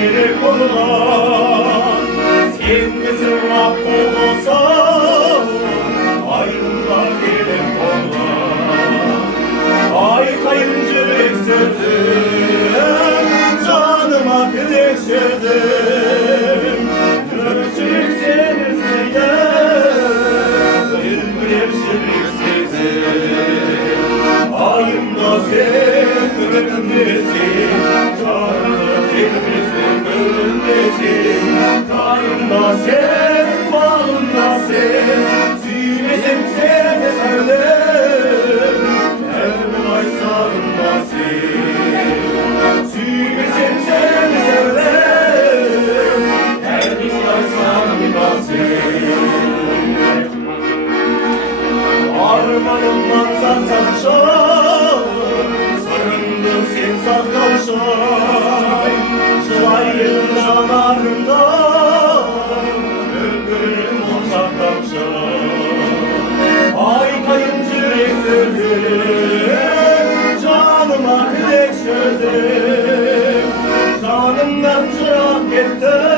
gerek olan. Sen kızın vakti olsa ayrımlar gerek olan. Ay kayıncılık sözüm, canıma kırık sözüm. Görüşürük senizle, bir şirik sezim. Ayımda sen görünmesin, canımda kirmisin görünmesin. Kanımda sen, bağımda sen, süymesin seni sarılır. Her ay sağımda sen, süymesin seni sarılır. Her ay sağımda sen. Armanımdan saklanışay, sarındı sen saklanışay. Çılayın canarımda, öldürürüm uzaklaşay. Ay kayıncı sözüm, canıma kırık sözüm. Canımdan çırak etti.